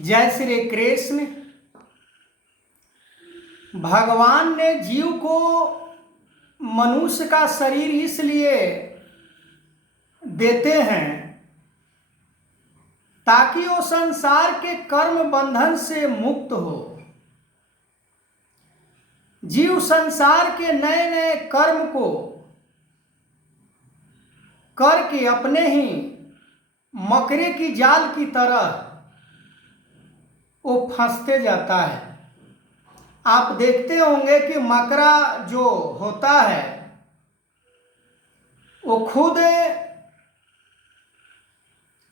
जय श्री कृष्ण। भगवान ने जीव को मनुष्य का शरीर इसलिए देते हैं ताकि वो संसार के कर्म बंधन से मुक्त हो। जीव संसार के नए नए कर्म को करके अपने ही मकरे की जाल की तरह वो फंसते जाता है। आप देखते होंगे कि मकरा जो होता है वो खुद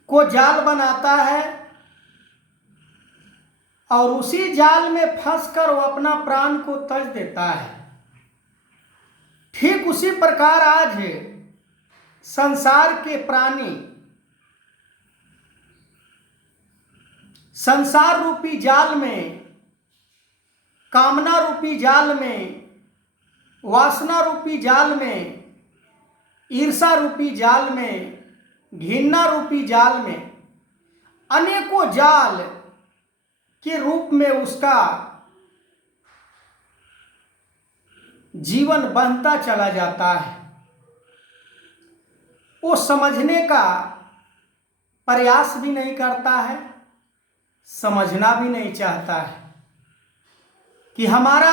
को जाल बनाता है और उसी जाल में फंसकर वो अपना प्राण को त्याज देता है। ठीक उसी प्रकार आज संसार के प्राणी संसार रूपी जाल में, कामना रूपी जाल में, वासना रूपी जाल में, ईर्षा रूपी जाल में, घृणा रूपी जाल में, अनेकों जाल के रूप में उसका जीवन बनता चला जाता है। वो समझने का प्रयास भी नहीं करता है, समझना भी नहीं चाहता है कि हमारा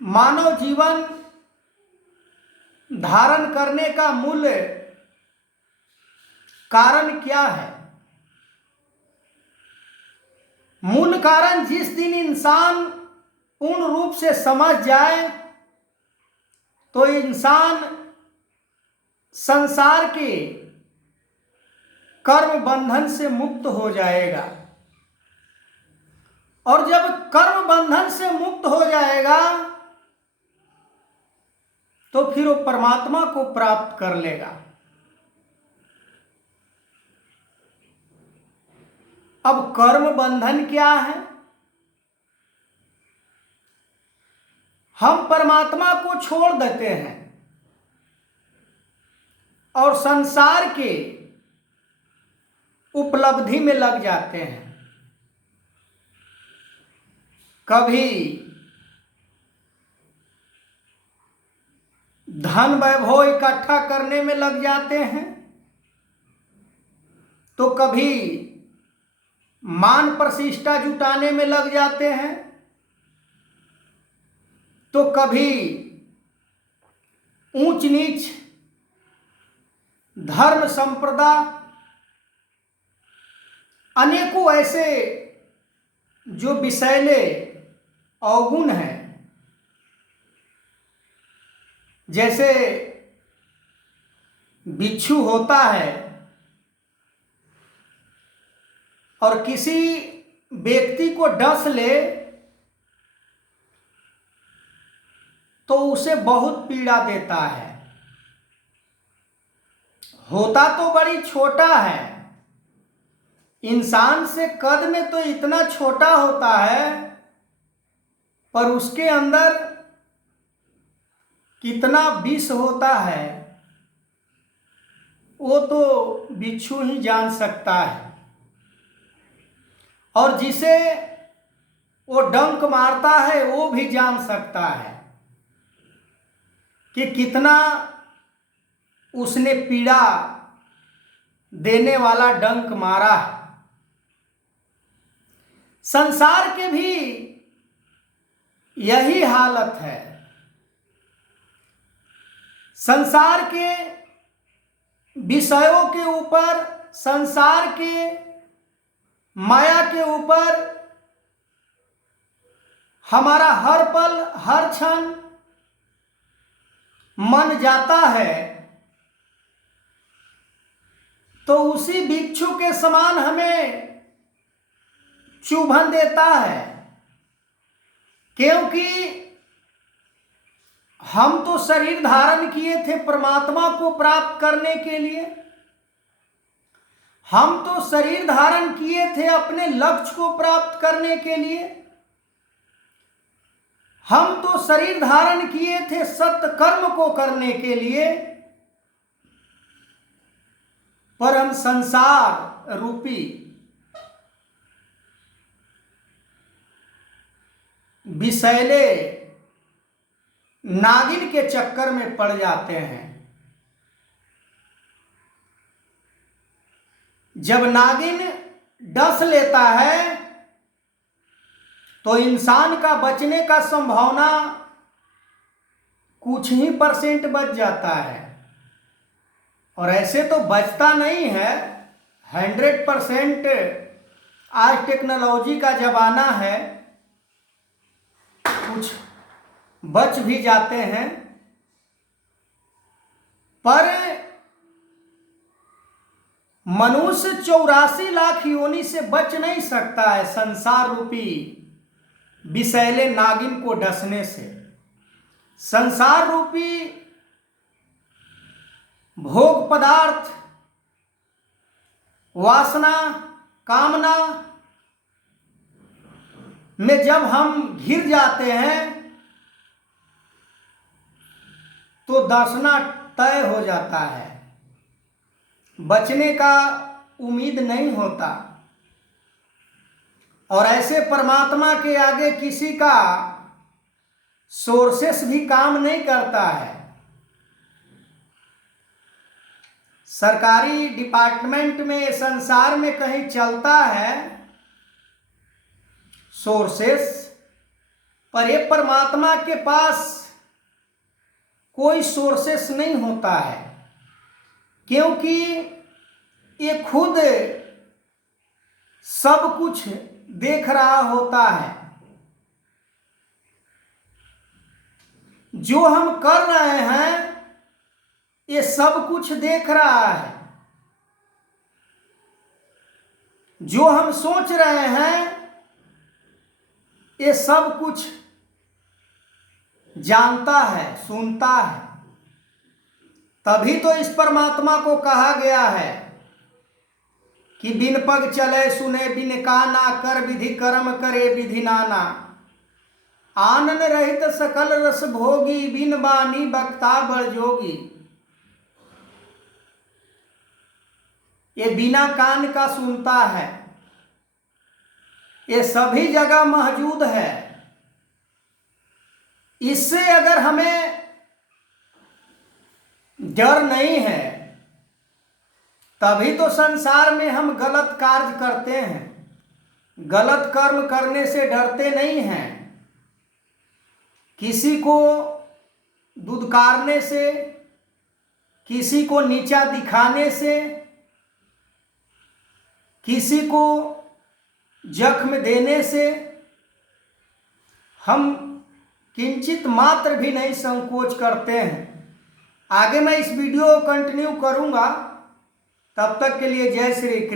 मानव जीवन धारण करने का मूल कारण क्या है। मूल कारण जिस दिन इंसान पूर्ण रूप से समझ जाए तो इंसान संसार के कर्म बंधन से मुक्त हो जाएगा। और जब कर्म बंधन से मुक्त हो जाएगा तो फिर वो परमात्मा को प्राप्त कर लेगा। अब कर्म बंधन क्या है? हम परमात्मा को छोड़ देते हैं और संसार के उपलब्धि में लग जाते हैं। कभी धन वैभव इकट्ठा करने में लग जाते हैं तो कभी मान प्रतिष्ठा जुटाने में लग जाते हैं तो कभी ऊंच नीच धर्म संप्रदाय अनेकों ऐसे जो विषैले अवगुण हैं, जैसे बिच्छू होता है और किसी व्यक्ति को डस ले तो उसे बहुत पीड़ा देता है। होता तो बड़ी छोटा है, इंसान से कद में तो इतना छोटा होता है, पर उसके अंदर कितना विष होता है वो तो बिच्छू ही जान सकता है। और जिसे वो डंक मारता है वो भी जान सकता है कि कितना उसने पीड़ा देने वाला डंक मारा है। संसार के भी यही हालत है। संसार के विषयों के ऊपर, संसार के माया के ऊपर हमारा हर पल हर क्षण मन जाता है तो उसी बिच्छू के समान हमें चुभन देता है, क्योंकि हम तो शरीर धारण किए थे परमात्मा को प्राप्त करने के लिए। हम तो शरीर धारण किए थे अपने लक्ष्य को प्राप्त करने के लिए। हम तो शरीर धारण किए थे सत्य कर्म को करने के लिए, पर हम संसार रूपी विषैले नागिन के चक्कर में पड़ जाते हैं। जब नागिन डस लेता है तो इंसान का बचने का संभावना कुछ ही % बच जाता है, और ऐसे तो बचता नहीं है। 100% आज टेक्नोलॉजी का जमाना है, कुछ बच भी जाते हैं, पर मनुष्य 84 लाख योनि से बच नहीं सकता है संसार रूपी विषैले नागिन को डसने से। संसार रूपी भोग पदार्थ, वासना, कामना में जब हम घिर जाते हैं तो दसना तय हो जाता है, बचने का उम्मीद नहीं होता। और ऐसे परमात्मा के आगे किसी का सोर्सेस भी काम नहीं करता है। सरकारी डिपार्टमेंट में, संसार में कहीं चलता है सोर्सेस, पर ये परमात्मा के पास कोई सोर्सेस नहीं होता है, क्योंकि ये खुद सब कुछ देख रहा होता है। जो हम कर रहे हैं ये सब कुछ देख रहा है, जो हम सोच रहे हैं ये सब कुछ जानता है, सुनता है। तभी तो इस परमात्मा को कहा गया है कि बिन पग चले सुने बिन काना, कर विधि कर्म करे विधि नाना, आनन रहित सकल रस भोगी, बिन बानी बक्ता बड़ जोगी। ये बिना कान का सुनता है, ये सभी जगह मौजूद है। इससे अगर हमें डर नहीं है तभी तो संसार में हम गलत कार्य करते हैं, गलत कर्म करने से डरते नहीं हैं। किसी को दुत्कारने से, किसी को नीचा दिखाने से, किसी को जख्म देने से हम किंचित मात्र भी नहीं संकोच करते हैं। आगे मैं इस वीडियो को कंटिन्यू करूंगा, तब तक के लिए जय श्री कृष्ण।